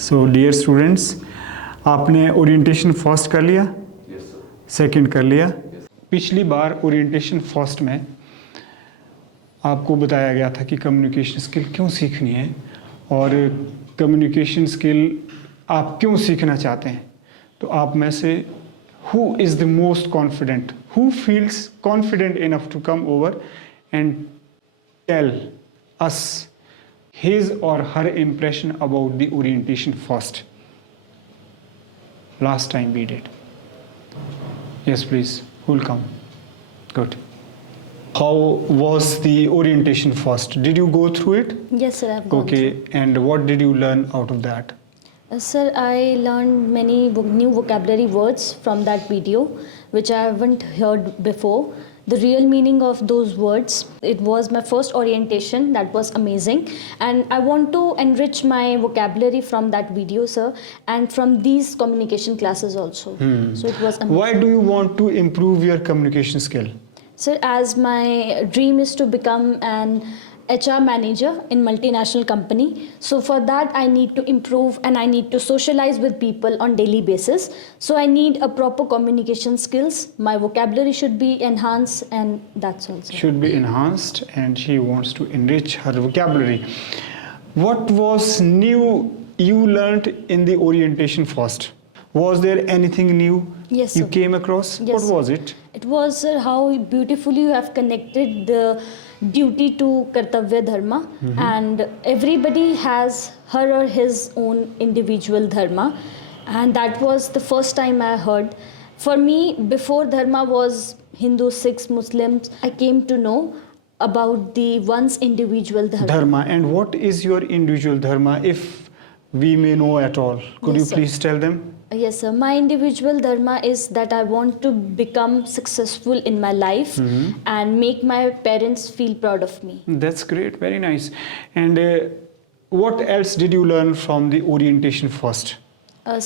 So dear students, आपने orientation first कर लिया, सेकंड कर लिया। पिछली बार ओरिएंटेशन फर्स्ट में आपको बताया गया था कि कम्युनिकेशन स्किल क्यों सीखनी है और कम्युनिकेशन स्किल आप क्यों सीखना चाहते हैं। तो आप में से who is the most confident, who feels confident enough to come over and tell us his or her impression about the orientation first? Last time we did. Yes, please. Who will come? Good. How was the orientation first? Did you go through it? Yes, sir, I've gone Okay. And what did you learn out of that? Sir, I learned many new vocabulary words from that video, which I haven't heard before. The real meaning of those words. It was my first orientation. That was amazing. And I want to enrich my vocabulary from that video, sir, and from these communication classes also. So it was amazing. Why do you want to improve your communication skill? Sir, as my dream is to become an HR manager in multinational company. So for that I need to improve and I need to socialize with people on daily basis. So I need a proper communication skills. My vocabulary should be enhanced and that's all, sir. Should be enhanced, and she wants to enrich her vocabulary. What was new you learned in the orientation first? Was there anything new Yes, you sir. came across? Yes, What sir. was it? It was, sir, how beautifully you have connected the duty to Kartavya Dharma, and everybody has her or his own individual Dharma, and that was the first time I heard. For me, before Dharma was Hindu, Sikhs, Muslims, I came to know about the one's individual Dharma. Dharma. And what is your individual dharma, if we may know at all? Could Yes, you sir. please tell them? Yes, sir. My individual dharma is that I want to become successful in my life and make my parents feel proud of me. That's great. Very nice. And what else did you learn from the orientation first?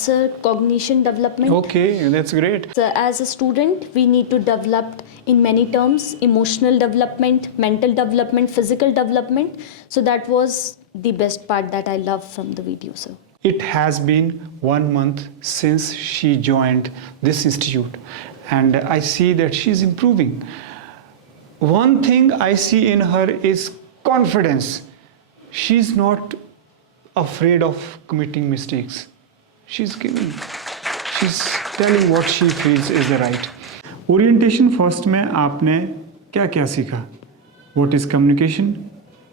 Sir, cognition development. Okay, that's great. So as a student, we need to develop in many terms: emotional development, mental development, physical development. So that was the best part that I love from the video, sir. It has been 1 month since she joined this institute, and I see that she's improving. One thing I see in her is confidence. She's not afraid of committing mistakes. She's telling what she feels is the right. Orientation first में आपने क्या क्या सीखा? What is communication?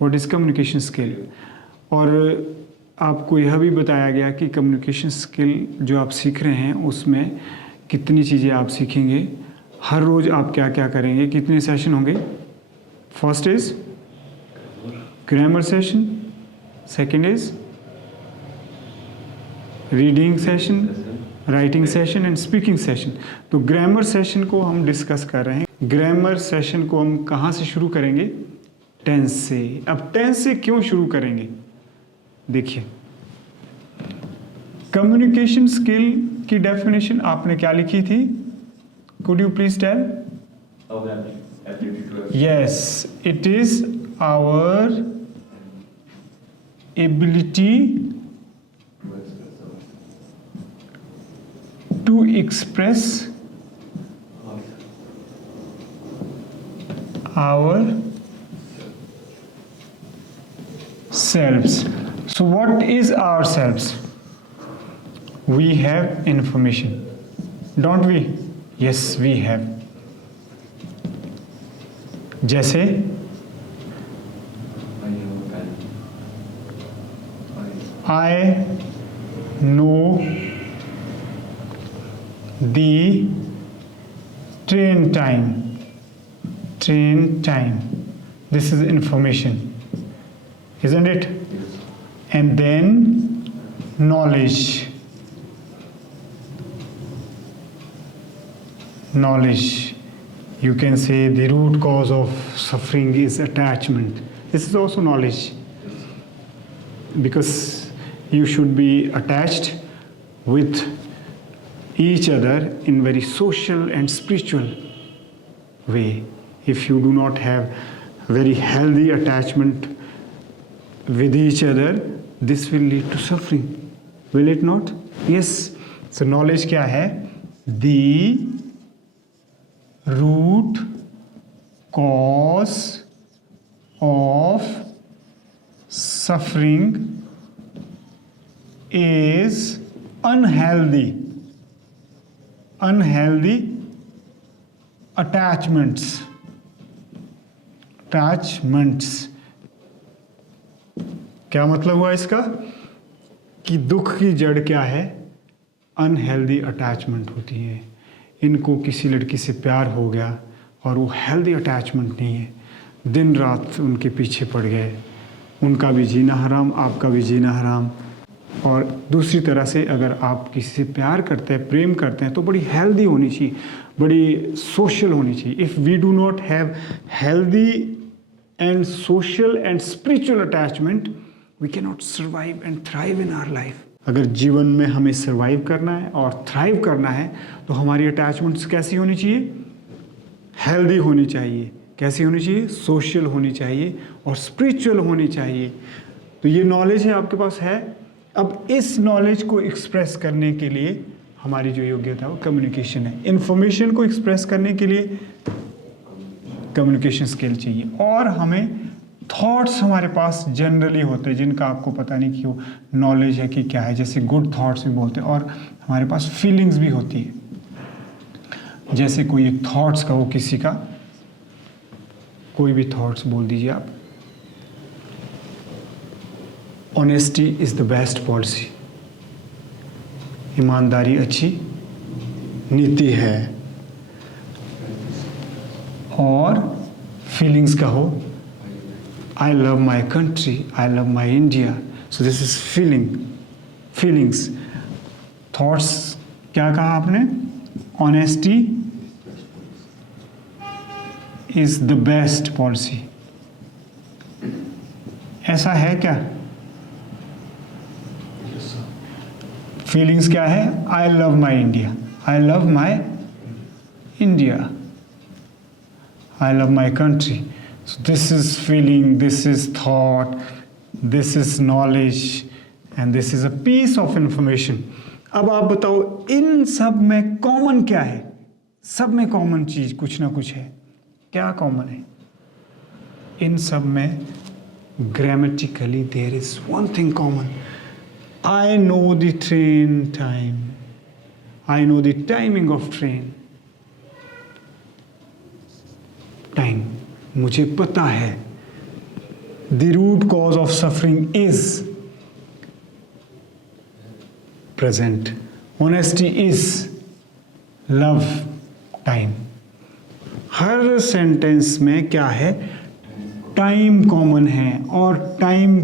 What is communication skill? और आपको यह भी बताया गया कि कम्युनिकेशन स्किल जो आप सीख रहे हैं उसमें कितनी चीज़ें आप सीखेंगे, हर रोज़ आप क्या क्या करेंगे, कितने सेशन होंगे। First is grammar session, second is reading session, writing session and speaking session. तो ग्रामर सेशन को हम डिस्कस कर रहे हैं। ग्रामर सेशन को हम कहाँ से शुरू करेंगे? टेंस से। अब टेंस से क्यों शुरू करेंगे? देखिए, कम्युनिकेशन स्किल की डेफिनेशन आपने क्या लिखी थी? Could you please tell? Yes, it is our ability to express our selves. So what is ourselves? We have information, don't we? Yes, we have. जैसे I know the train time. This is information, isn't it? And then knowledge. You can say the root cause of suffering is attachment. This is also knowledge, because you should be attached with each other in very social and spiritual way. If you do not have very healthy attachment with each other, this will lead to suffering. Will it not? Yes. So knowledge क्या है? The root cause of suffering is unhealthy attachments. क्या मतलब हुआ इसका? कि दुख की जड़ क्या है? अनहेल्दी अटैचमेंट होती है. इनको किसी लड़की से प्यार हो गया और वो हेल्दी अटैचमेंट नहीं है, दिन रात उनके पीछे पड़ गए, उनका भी जीना हराम, आपका भी जीना हराम. और दूसरी तरह से अगर आप किसी से प्यार करते हैं, प्रेम करते हैं, तो बड़ी हेल्दी होनी चाहिए, बड़ी सोशल होनी चाहिए. If we do not have healthy and social and spiritual attachment, we can not survive and thrive in our life. अगर जीवन में हमें सर्वाइव करना है और थ्राइव करना है तो हमारी अटैचमेंट्स कैसी होनी चाहिए? हेल्दी होनी चाहिए. कैसी होनी चाहिए? सोशल होनी चाहिए और स्पिरिचुअल होनी चाहिए. तो ये नॉलेज है, आपके पास है. अब इस नॉलेज को एक्सप्रेस करने के लिए हमारी जो योग्यता है वो कम्युनिकेशन है. इंफॉर्मेशन को एक्सप्रेस करने के लिए कम्युनिकेशन स्किल चाहिए. और हमें थॉट्स हमारे पास जनरली होते हैं जिनका आपको पता नहीं कि वो नॉलेज है कि क्या है. जैसे गुड थॉट्स भी बोलते हैं, और हमारे पास फीलिंग्स भी होती है. जैसे कोई एक थॉट्स का, वो किसी का कोई भी थॉट्स बोल दीजिए आप. Honesty is the best policy. ईमानदारी अच्छी नीति है. और फीलिंग्स का हो, I love my country, I love my India. So this is feelings. Thoughts क्या कहा आपने? Honesty is the best policy. ऐसा है क्या? फीलिंग्स क्या है? I love my India, I love my India, I love my country. So this is feeling, this is thought, this is knowledge and this is a piece of information. अब आप बताओ, इन सब में कॉमन क्या है? सब में कॉमन चीज कुछ ना कुछ है. क्या कॉमन है इन सब में? Grammatically there is one thing common. I know the train time. I know the timing of train. Time. मुझे पता है. The root cause of suffering is present. Honesty is love. Time. Her sentence में क्या है? Time common है. और time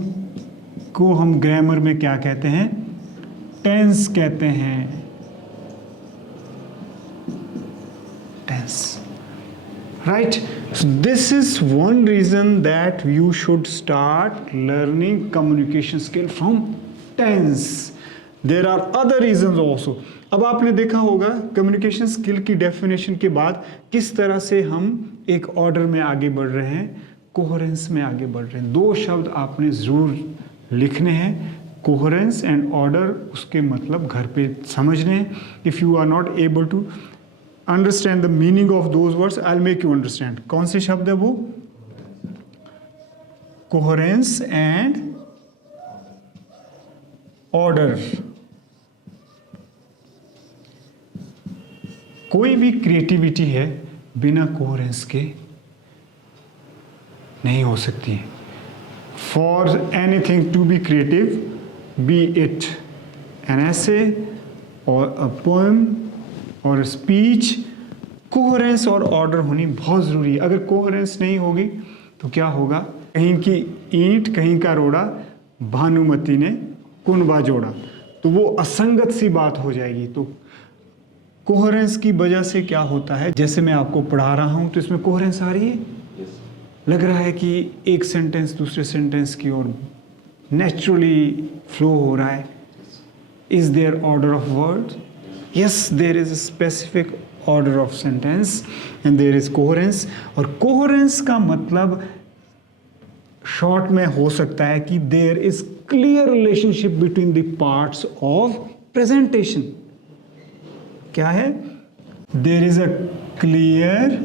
को हम ग्रामर में क्या कहते हैं? टेंस कहते हैं. Tense, right? So this is one reason that you should start learning communication skill from tense. There are other reasons also. अब आपने देखा होगा कम्युनिकेशन स्किल की डेफिनेशन के बाद किस तरह से हम एक ऑर्डर में आगे बढ़ रहे हैं, कोहेरेंस में आगे बढ़ रहे हैं. दो शब्द आपने जरूर लिखने हैं, कोहेरेंस एंड ऑर्डर. उसके मतलब घर पे समझने हैं. If you are not able to understand the meaning of those words, I will make you understand. कौन से शब्द है वो? Coherence and order. कोई भी क्रिएटिविटी है बिना कोहेरेंस के नहीं हो सकती है. For anything to be creative, be it an essay or a poem or a speech, coherence और order होनी बहुत ज़रूरी है. अगर coherence नहीं होगी तो क्या होगा? कहीं की ईंट कहीं का रोड़ा, भानुमती ने कुनबा जोड़ा, तो वो असंगत सी बात हो जाएगी. तो कोहेरेंस की वजह से क्या होता है? जैसे मैं आपको पढ़ा रहा हूँ तो इसमें कोहेरेंस आ रही है. लग रहा है कि एक सेंटेंस दूसरे सेंटेंस की ओर नेचुरली फ्लो हो रहा है. Is there order of words? Yes, there is a specific order of sentence and there is coherence. और कोहेरेंस का मतलब शॉर्ट में हो सकता है कि there is clear relationship between the parts of presentation. क्या है? There is a clear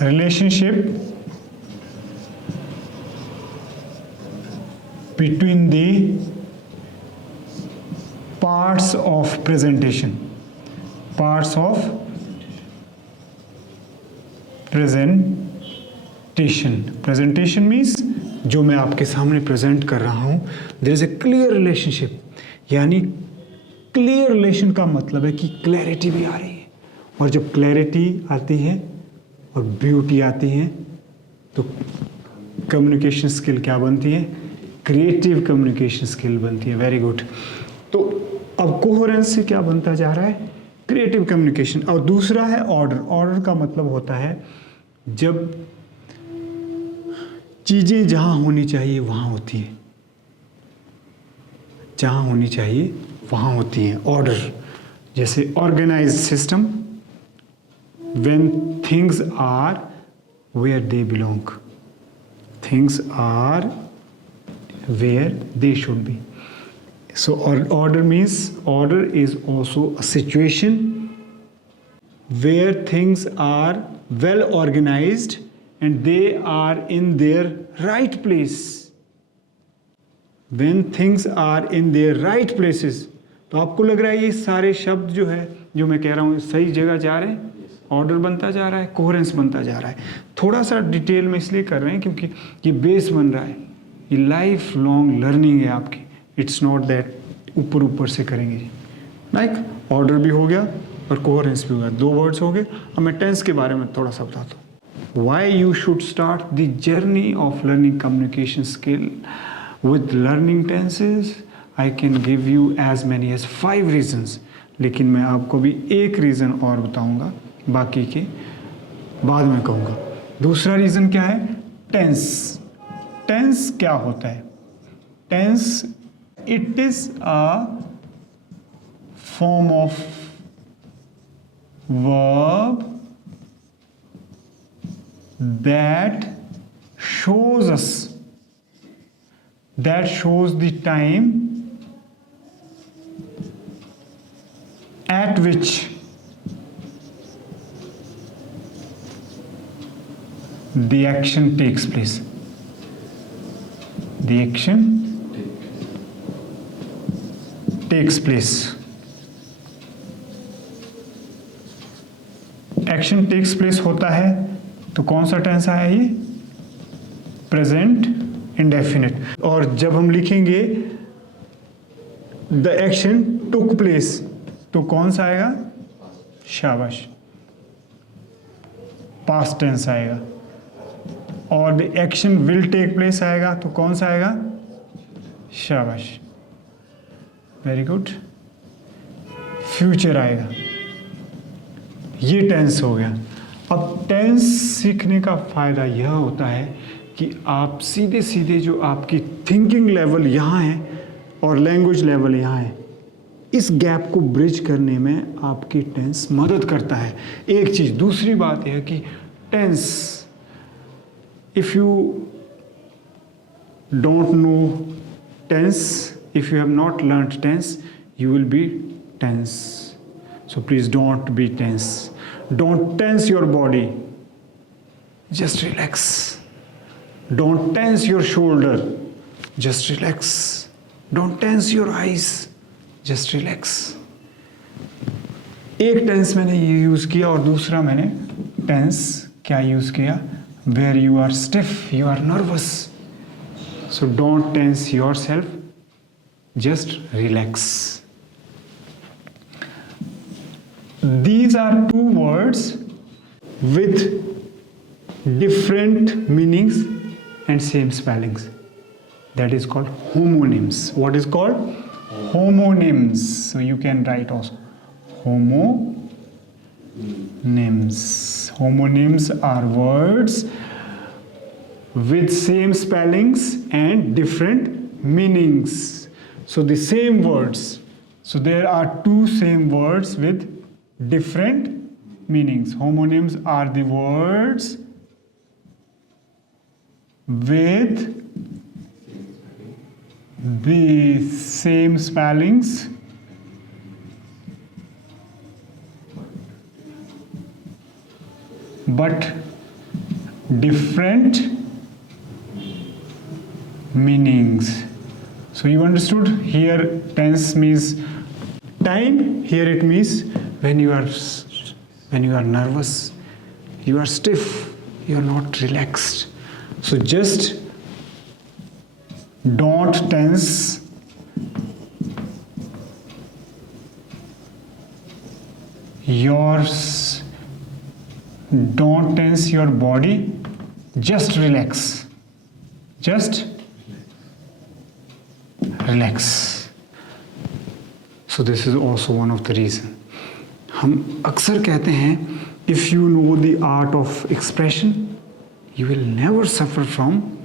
relationship between the parts of presentation. Parts of presentation. Presentation means जो मैं आपके सामने प्रेजेंट कर रहा हूँ, there is a clear relationship. यानी क्लियर रिलेशन का मतलब है कि क्लैरिटी भी आ रही है, और जब क्लैरिटी आती है और ब्यूटी आती है तो कम्युनिकेशन स्किल क्या बनती है? क्रिएटिव कम्युनिकेशन स्किल बनती है. Very good. तो अब कोहेरेंस से क्या बनता जा रहा है? Creative communication. और दूसरा है ऑर्डर. ऑर्डर का मतलब होता है जब चीज़ें जहाँ होनी चाहिए वहाँ होती है, जहाँ होनी चाहिए वहाँ होती हैं. ऑर्डर जैसे organised system, when things are where they belong, things are where they should be. So order means, order is also a situation where things are well organized and they are in their right place. When things are in their right places. तो आपको लग रहा है ये सारे शब्द जो है, जो मैं कह रहा हूँ, सही जगह जा रहे हैं. ऑर्डर बनता जा रहा है, कोहेरेंस बनता जा रहा है. थोड़ा सा डिटेल में इसलिए कर रहे हैं क्योंकि ये बेस बन रहा है. ये लाइफ लॉन्ग लर्निंग है आपकी. इट्स नॉट दैट ऊपर ऊपर से करेंगे. लाइक ऑर्डर भी हो गया और कोहेरेंस भी हो गया. 2 वर्ड्स हो गए. अब मैं टेंस के बारे में थोड़ा सा बताता हूँ. Why you should start the journey of learning communication skill with learning tenses? I can give you as many as 5 reasons. लेकिन मैं आपको भी एक रीज़न और बताऊंगा, बाकी के बाद में कहूँगा. दूसरा रीज़न क्या है? टेंस. टेंस क्या होता है? Tense, it is a form of verb that shows the time at which the action takes place. The action takes place. Action takes place होता है तो कौन सा टेंस आया? ये प्रेजेंट इंडेफिनिट. और जब हम लिखेंगे द एक्शन टुक प्लेस तो कौन सा आएगा? शाबाश, पास्ट टेंस आएगा. और the action will take place आएगा तो कौन सा आएगा? शाबाश, वेरी गुड. फ्यूचर आएगा. ये टेंस हो गया. अब टेंस सीखने का फ़ायदा यह होता है कि आप सीधे सीधे जो आपकी थिंकिंग लेवल यहाँ है और लैंग्वेज लेवल यहाँ है, इस गैप को ब्रिज करने में आपकी टेंस मदद करता है. एक चीज़. दूसरी बात यह है कि tense, if you don't know tense, if you have not learned tense, you will be tense. So please don't be tense. Don't tense your body. Just relax. Don't tense your shoulder. Just relax. Don't tense your eyes. Just relax. एक tense मैंने ये use किया और दूसरा मैंने tense क्या use किया? Where you are stiff, you are nervous. So don't tense yourself. Just relax. These are 2 words with different meanings and same spellings. That is called homonyms. What is called? Homonyms. So you can write also homonyms. Homonyms are words with same spellings and different meanings. So the same words. So there are 2 same words with different meanings. Homonyms are the words with the same spellings but different meanings. So you understood? Here tense means time. Here it means when you are nervous, you are stiff, you are not relaxed. So just don't tense your body, just relax. Just relax. So this is also one of the reason. हम अक्सर कहते हैं if you know the art of expression you will never suffer from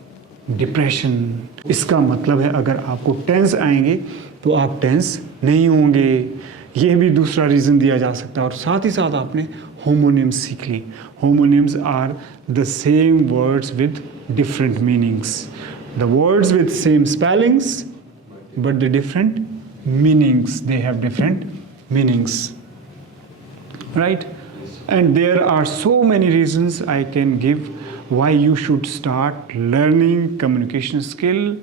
depression. इसका मतलब है अगर आपको tense आएंगे तो आप टेंस नहीं होंगे. ये भी दूसरा रीज़न दिया जा सकता है. और साथ ही साथ आपने होमोनिम्स सीख ली. Homonyms are the same words with different meanings. The words with same spellings but the different meanings, they have different meanings, right? And there are so many reasons I can give why you should start learning communication skill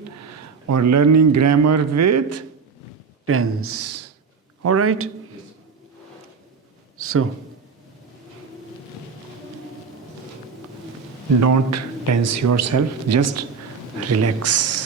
or learning grammar with tense. All right? So don't tense yourself, just relax.